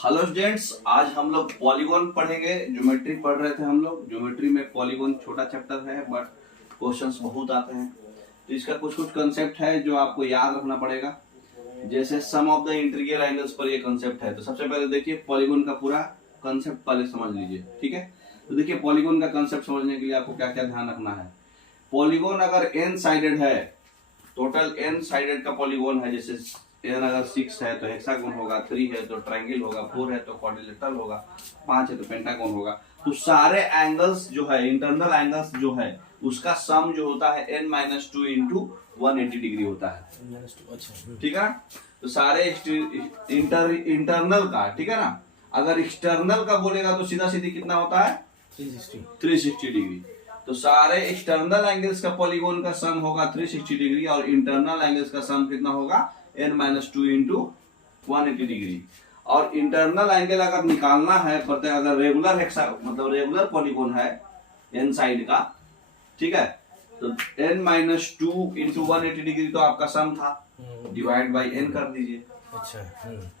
Hello students, आज हम लोग पॉलीगॉन पढ़ेंगे। ज्योमेट्री पढ़ रहे थे हम लोग। ज्योमेट्री में पॉलीगॉन छोटा चैप्टर है बट क्वेश्चंस बहुत आते हैं, तो इसका कुछ कुछ कंसेप्ट है जो आपको याद रखना पड़ेगा। जैसे सम ऑफ द इंटीरियर एंगल्स पर ये कंसेप्ट है। तो सबसे पहले देखिए पॉलीगॉन का पूरा कंसेप्ट पहले समझ लीजिए, ठीक है। तो देखिए पॉलीगॉन का कंसेप्ट समझने के लिए आपको क्या क्या ध्यान रखना है। पॉलीगॉन अगर एन साइडेड है, टोटल एन साइडेड का पॉलीगॉन है, जैसे एन अगर 6 है तो हेक्सागोन होगा, 3 है तो ट्रायंगल होगा, 4 है तो क्वाड्रिलेटरल होगा, 5 है तो पेंटागोन होगा। तो सारे एंगल्स जो है, इंटरनल एंगल्स जो है, उसका सम जो होता है n-2 इंटू 180 डिग्री होता है, ठीक है ना। तो सारे इंटरनल का, ठीक है ना। अगर एक्सटर्नल का बोलेगा तो सीधा सीधी कितना होता है 360 डिग्री। तो सारे एक्सटर्नल एंगल्स का पॉलीगॉन का सम होगा 360 डिग्री और इंटरनल एंगल्स का सम कितना होगा n-2 इंटू 180 डिग्री। और इंटरनल एंगल अगर निकालना है प्रत्येक, अगर रेगुलर मतलब रेगुलर पॉलीगॉन है n साइड का, ठीक है, तो n-2 इंटू 180 डिग्री तो आपका सम था, डिवाइड बाई n कर दीजिए। अच्छा।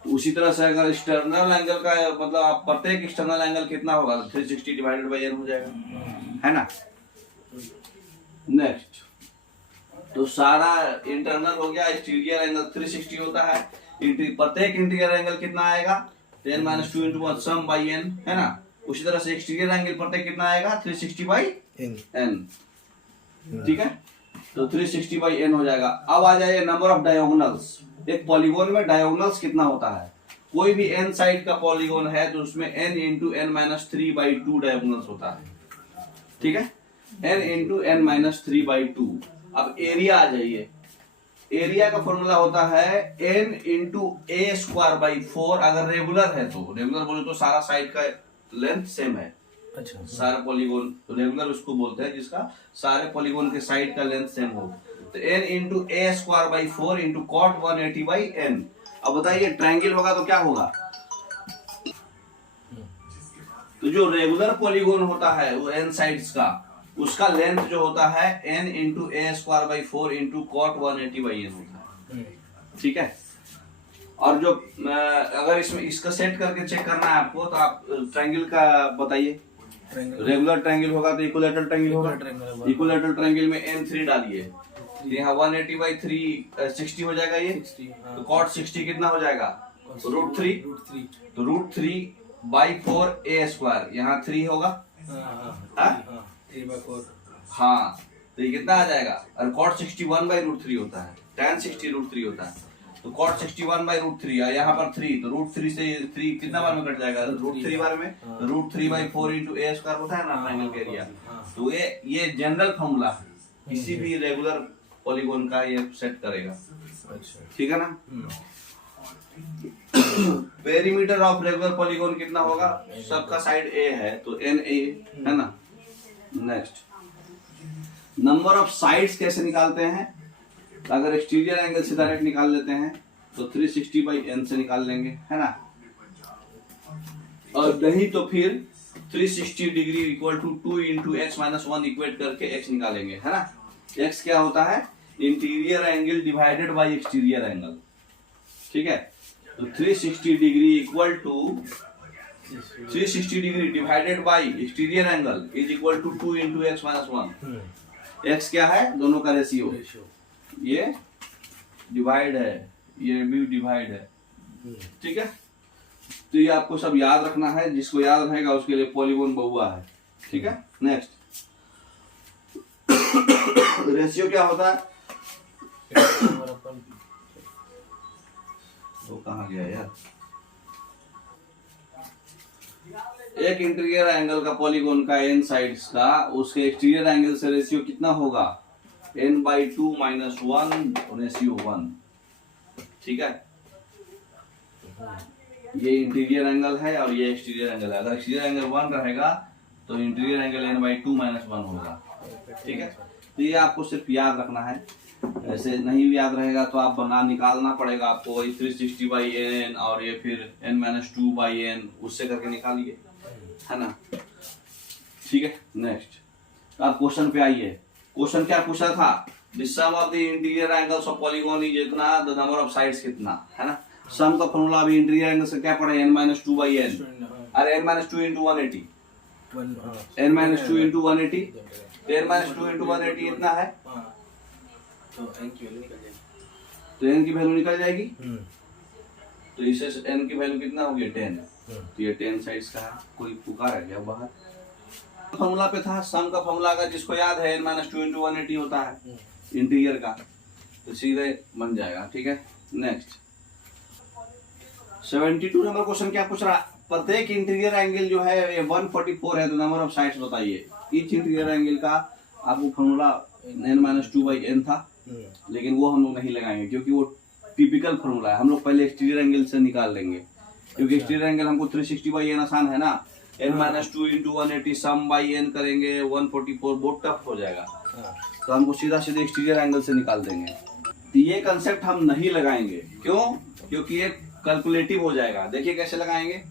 तो उसी तरह से अगर एक्सटर्नल एंगल का मतलब आप प्रत्येक एक्सटर्नल एंगल कितना होगा तो 360 डिवाइडेड बाई n हो जाएगा, है ना। नेक्स्ट, तो सारा इंटरनल हो गया। एक्सटीरियर एंगल 360 होता है। प्रत्येक इंटीरियर एंगल कितना आएगा 10-2 इंटू 1 सम बाई n, है ना। उसी तरह से एक्सटीरियर एंगल प्रत्येक कितना आएगा 360 बाई n, ठीक है। तो 360 बाई n हो जाएगा। अब आ जाए नंबर ऑफ डायगोनल्स। एक पॉलीगॉन में डायगोनल्स कितना होता है। कोई भी n साइड का पॉलीगॉन है तो उसमें n इंटू n-3/2 डायगोनल्स होता है, ठीक है। n into n-3/2। अब एरिया आ जाइए। एरिया का फॉर्मूला होता है n इंटू a²/4। अगर रेगुलर है तो, रेगुलर बोले तो सारा साइड का लेंथ सेम है। अच्छा। सारा पॉलीगॉन रेगुलर उसको बोलते हैं जिसका सारे पॉलीगॉन के साइड का लेंथ सेम हो। तो n into a²/4 into cot 180/n। अब बताइए ट्रायंगल होगा तो क्या होगा। तो जो रेगुलर पॉलीगॉन होता है वो n साइड्स का, उसका लेंथ जो होता है n into a²/4 into cot 180/n होता है, ठीक है। और जो अगर इसमें इसका सेट करके चेक करना है आपको, तो आप ट्रायंगल का बताइए। रेगुलर ट्रायंगल होगा तो इक्विलैटरल ट्रायंगल होगा। इक्विलैटरल ट्रायंगल में n3 डालिए तो यहाँ 180/3 60 हो जाएगा ये। तो cot 60 कितना हो जाएगा √3। तो √3/4 a², यहाँ 3 होगा, हाँ। तो ये कितना आ जाएगा। और cot 60 1/√3 होता है, tan 60 √3 होता है। तो cot 60 1/√3 यहाँ पर 3, तो √3 से 3 कितना बार में कट जाएगा √3 बार में। √3/4 इंटू a² होता है ना ट्रायंगल का एरिया। तो ये जनरल फॉर्मूला है, किसी भी रेगुलर पॉलीगॉन का ये सेट करेगा, ठीक है ना। पेरीमीटर ऑफ रेगुलर पॉलीगॉन कितना होगा, सबका साइड a है तो NA, है ना। नेक्स्ट, नंबर ऑफ साइड्स कैसे निकालते हैं। तो अगर एक्सटीरियर एंगल से डायरेक्ट निकाल लेते हैं तो 360/n से निकाल लेंगे, है ना। और नहीं तो फिर 360 degree equal to 2 into x-1 equate करके x निकालेंगे, है ना। x क्या होता है interior angle divided by exterior angle, ठीक है। तो 360 degree equal to 360 degree divided by exterior angle is equal to 2 into x-1। x क्या है, दोनों का रेशियो। ये डिवाइड है, ये भी डिवाइड है, ठीक है। तो ये आपको सब याद रखना है, जिसको याद रहेगा उसके लिए पॉलीगॉन बहुआ है, ठीक है। नेक्स्ट, रेशियो क्या होता है। तो कहाँ गया यार। एक इंटीरियर एंगल का पॉलीगॉन का n साइड्स का, उसके एक्सटीरियर एंगल से रेशियो कितना होगा n/2 - 1/1, ठीक है। ये इंटीरियर एंगल है और ये एक्सटीरियर एंगल है। अगर एक्सटीरियर एंगल 1 रहेगा तो इंटीरियर एंगल n/2 - 1 होगा, ठीक है। तो ये आपको सिर्फ याद रखना है, ऐसे नहीं भी याद रहेगा तो आप बना निकालना पड़ेगा आपको। वही 360/n और ये फिर n-2/n उससे करके निकालिए, है ना, ठीक है। नेक्स्ट, आप क्वेश्चन पे आइए। क्वेश्चन क्या पूछा था, the sum of the interior angles of polygon is इतना, द नंबर ऑफ साइड्स कितना, है ना। सम का फॉर्मूला अभी इंटीरियर एंगल से क्या पढ़े, n-2/n, अरे n-2 into 180, n-2 into 180, n-2 into 180 इतना है, तो n की वैल्यू निकल जाएगी। तो n की वैल्यू निकल जाएगी। तो इससे n की वैल्यू कितना होगी, 10। तो ये 10 साइड्स का है। कोई पुकार है क्या बाहर? फॉर्मूला पे था, सम का फॉर्मूला का जिसको याद है n-2 इंटू 180 होता है इंटीरियर का, तो सीधे बन जाएगा। ठीक है, नेक्स्ट 72 नंबर क्वेश्चन क्या पूछ रहा है, प्रत्येक इंटीरियर एंगल जो है ये 144 है, तो नंबर ऑफ साइड्स बताइए। ईच इंटीरियर एंगल का आपको फॉर्मूला n-2/n था, लेकिन वो हम लोग नहीं लगाएंगे क्योंकि वो टिपिकल फॉर्मूला है। हम लोग पहले एक्सटीरियर एंगल से निकाल लेंगे, क्योंकि एक्सटीरियर एंगल हमको 360/n आसान है ना। n-2 into 180 some by n करेंगे 144, बहुत टफ हो जाएगा, तो हमको सीधा सीधे एक्सटीरियर एंगल से निकाल देंगे। तो ये कंसेप्ट हम नहीं लगाएंगे, क्यों? क्योंकि ये कैलकुलेटिव हो जाएगा। देखिए कैसे लगाएंगे,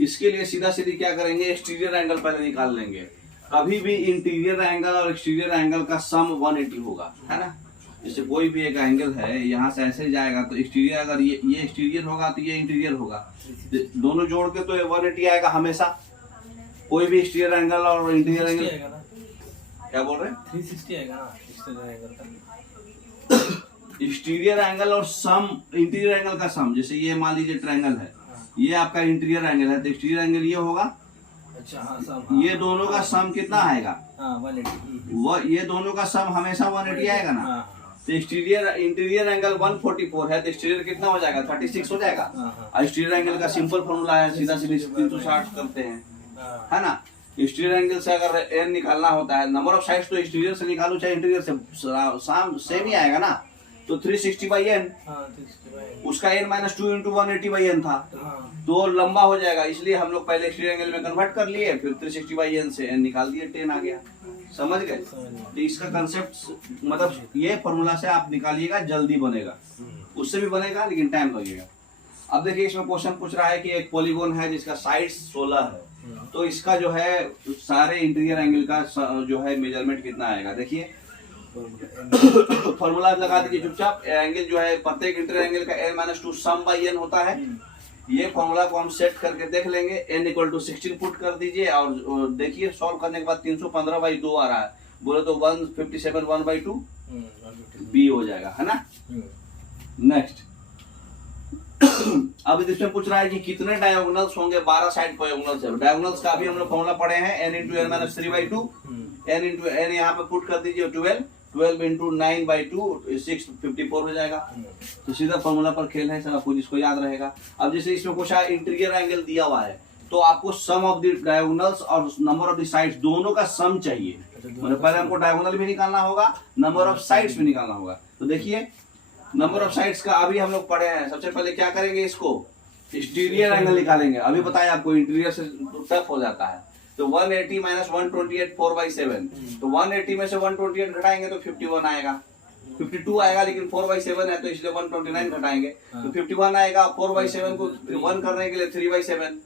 इसके लिए सीधा सीधी क्या करेंगे, एक्सटीरियर एंगल पहले निकाल लेंगे। कभी भी इंटीरियर एंगल और एक्सटीरियर एंगल का सम 180 होगा, है ना। जैसे कोई भी एक एंगल है, यहाँ से ऐसे जाएगा तो एक्सटीरियर, अगर ये एक्सटीरियर होगा तो ये इंटीरियर होगा, दोनों जोड़ के तो 180 आएगा हमेशा। कोई भी एक्सटीरियर एंगल और इंटीरियर एंगल, क्या बोल रहे हैं, 360 आएगा ना एक्सटीरियर एंगल का। एक्सटीरियर एंगल और सम इंटीरियर एंगल का सम, जैसे ये मान लीजिए ट्रायंगल है, ये आपका इंटीरियर एंगल है, तो एक्सटीरियर एंगल ये होगा। अच्छा हाँ, सम ये दोनों का सम कितना आएगा, 180। वो ये दोनों का सम हमेशा 180 आएगा ना। तो एक्सटीरियर इंटीरियर एंगल 144 है, तो एक्सटीरियर कितना हो जाएगा, 36 हो जाएगा। और एक्सटीरियर एंगल का सिंपल फॉर्मूला है, सीधा सीधे 360 करते हैं, है ना। एक्सटीरियर एंगल से अगर n निकालना होता है, नंबर ऑफ साइड्स तो एक्सटीरियर से निकालो चाहे इंटीरियर से, सेम ही आएगा ना। तो 360/n, उसका n-2 इंटू 180/n था, तो लंबा हो जाएगा, इसलिए हम लोग पहले एक्सटीरियर एंगल में कन्वर्ट कर लिए, फिर 360/n से n निकाल दिए, 10 आ गया। समझ गए? तो इसका कंसेप्ट मतलब ये फॉर्मूला से आप निकालिएगा, जल्दी बनेगा, उससे भी बनेगा लेकिन टाइम लगेगा। अब देखिए इसमें क्वेश्चन पूछ रहा है कि एक पॉलीगॉन है जिसका साइड्स 16 है, तो इसका जो है सारे इंटीरियर एंगल का जो है मेजरमेंट कितना आएगा। देखिए फॉर्मूला लगा दीजिए चुपचाप। एंगल जो है प्रत्येक इंटीरियर एंगल का n-2 सम बाई n होता है। ये फॉर्मूला को हम सेट करके देख लेंगे। n = 16 पुट कर दीजिए और देखिए सॉल्व करने के बाद 315/2 आ रहा है, बोले तो 157 1/2 b हो जाएगा, है ना। नेक्स्ट अब इसमें पूछ रहा है कि कितने डायगोनल्स होंगे 12 साइड डायगोनल्स है। डायगोनल्स का भी हम लोग फॉर्मूला पढ़े हैं, n × n - 3/2, n × n यहाँ पे पुट कर दीजिए 12 × 9/2 654 हो जाएगा। तो सीधा फॉर्मूला पर खेल है सर, आपको जिसको याद रहेगा। अब जैसे इसमें कुछ इंटीरियर एंगल दिया हुआ है, तो आपको सम ऑफ द डायगोनल्स और नंबर ऑफ द साइड्स दोनों का सम चाहिए। मतलब पहले हमको डायगोनल भी निकालना होगा, नंबर ऑफ साइड्स भी निकालना होगा। तो देखिए नंबर ऑफ साइड्स का अभी हम लोग पढ़े हैं। सबसे पहले क्या करेंगे, इसको एक्सटीरियर एंगल निकालेंगे। अभी बताया आपको इंटीरियर से टफ हो जाता है। तो 180 - 128 4/7, तो 180 में से 128 घटाएंगे तो 51 आएगा, 52 आएगा, लेकिन 4/7 है तो इसलिए 129 घटाएंगे तो 51 आएगा। 4/7 को 1 करने के लिए 3/7,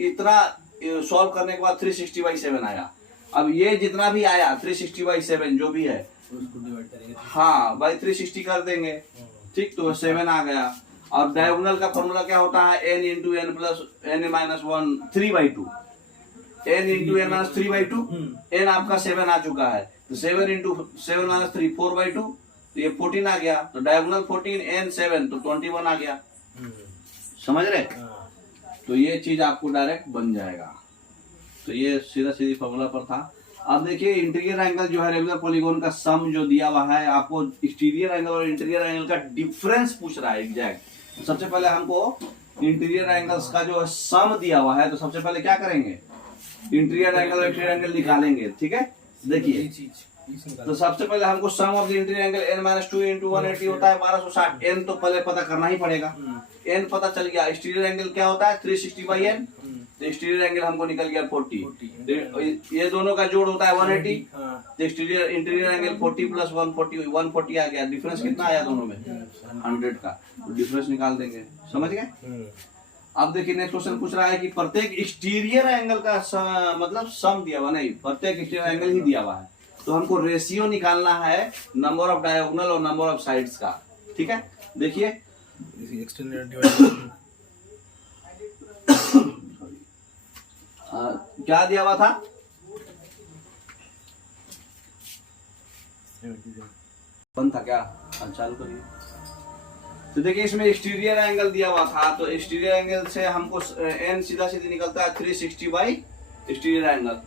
इतना सॉल्व करने के बाद 360/7 आया। अब ये जितना भी आया 360/7 जो भी है उसको डिवाइड करेंगे, हाँ बाई 360 कर देंगे, ठीक, तो 7 आ गया। और डायगोनल का फॉर्मूला क्या होता है, n × n + n - 1 3/2, n × n - 3/2, n आपका 7 आ चुका है, तो 7 × 7 - 3 4/2, तो ये 14 आ गया। तो डायगोनल 14 n 7 तो 21 आ गया। समझ रहे? तो ये चीज आपको डायरेक्ट बन जाएगा। तो ये सीधा सीधी फॉर्मूला पर था। अब देखिए इंटीरियर एंगल जो है रेगुलर पॉलीगॉन का सम जो दिया हुआ है, आपको एक्सटीरियर एंगल और इंटीरियर एंगल का डिफरेंस पूछ रहा है एग्जैक्ट। सबसे पहले हमको इंटीरियर एंगल्स का जो सम दिया हुआ है, तो सबसे पहले क्या करेंगे, इंटीरियर एंगल और एक्सटीरियर एंगल निकालेंगे। ठीक है, देखिए तो सबसे पहले हमको sum of the interior angle n - 2 × 180 होता है 1260। n तो पहले पता करना ही पड़ेगा, n पता चल गया। एक्सटीरियर एंगल क्या होता है 360/n, तो एक्सटीरियर एंगल हमको निकल गया 40। तो ये दोनों का जोड़ होता है 180, तो एक्सटीरियर इंटीरियर एंगल 40 + 140 आ गया। डिफरेंस कितना आया दोनों में, 100 का, तो डिफरेंस निकाल देंगे। समझ गए? अब देखिए नेक्स्ट क्वेश्चन पूछ रहा है कि प्रत्येक एक्सटीरियर एंगल का मतलब सम दिया हुआ नहीं, प्रत्येक एक्सटीरियर एंगल ही दिया हुआ है, तो हमको रेशियो निकालना है नंबर ऑफ डायगोनल और नंबर ऑफ साइड्स का। ठीक है, देखिए एक्सटेंडेड डिवाइड क्या दिया हुआ था? 77 बंद था क्या? चालू करिए। तो देखिए इसमें एक्सटीरियर एंगल दिया हुआ था, तो एक्सटीरियर एंगल से हमको एन सीधा सीधी निकलता है 360 by exterior angle.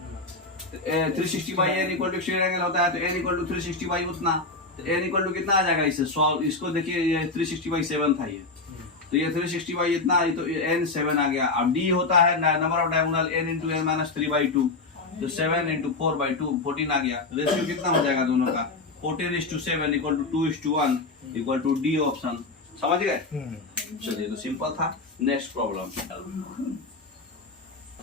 360 by N equal to exterior angle होता है, तो एन इक्वल टू 360 बाई उतना, तो एन इक्वल टू कितना आ जाएगा इससे 100। इसको देखिए ये 360 बाई 7 था ये, तो ये 360 बाई इतना, ये तो एन 7 आ गया। अब डी होता है number of diagonal N into N minus 3/2, तो 7 इंटू 4/2 14 आ गया। रेशियो कितना हो जाएगा दोनों का? 14:7 equal to 2:1 equal to D option. समझ गए? चलिए तो सिंपल था। Next problem.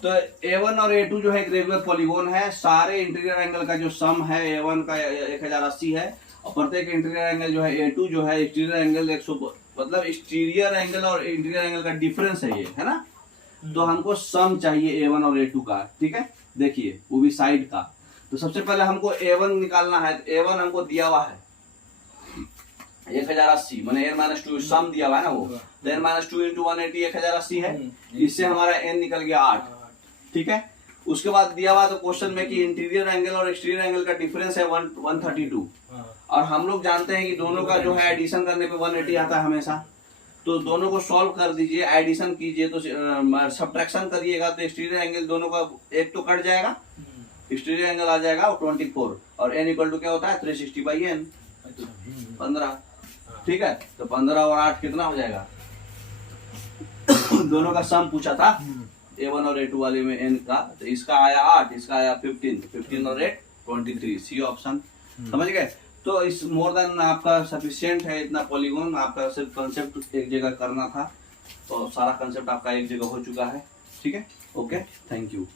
तो A1 और A2 जो है एक रेगुलर पॉलीगोन है। सारे इंटीरियर एंगल का जो सम है A1 का 1080 है, और प्रत्येक इंटीरियर एंगल जो है A2 जो है एक्सटीरियर एंगल 100, मतलब एक्सटीरियर एंगल और इंटीरियर एंगल का डिफरेंस है ये, है ना। तो हमको सम चाहिए A1 और A2 का, ठीक है। देखिए वो भी साइड का। तो सबसे पहले हमको A1 निकालना है। तो A1 हमको दिया हुआ है 1080, मैंने n-2 सम दिया हुआ है ना वो, तो n-2 इंटू 180 1080 है। इससे हमारा n निकल गया 8, ठीक है। उसके बाद दिया हुआ तो क्वेश्चन में कि इंटीरियर एंगल और एक्सटीरियर एंगल का डिफरेंस है 132, और हम लोग जानते हैं कि दोनों का जो है एडिशन करने पे 180 आता है हमेशा। तो दोनों को सॉल्व कर दीजिए, एडिशन कीजिए, तो सब्ट्रैक्शन करिएगा, तो एक्सटीरियर एंगल दोनों का एक तो कट जाएगा, एक्सटीरियर एंगल आ जाएगा 24, और n इक्वल टू क्या होता है 360 बाई n, 15, ठीक है। तो 15 और 8 कितना हो जाएगा? दोनों का सम पूछा था A1 और A2 वाले में n का, तो इसका आया 8, इसका आया 15 और 8 23, सी ऑप्शन। समझ गए? तो इस मोर देन आपका सफिशिएंट है इतना पॉलीगोन। आपका सिर्फ कंसेप्ट एक जगह करना था, तो सारा कंसेप्ट आपका एक जगह हो चुका है, ठीक है। Okay, thank you.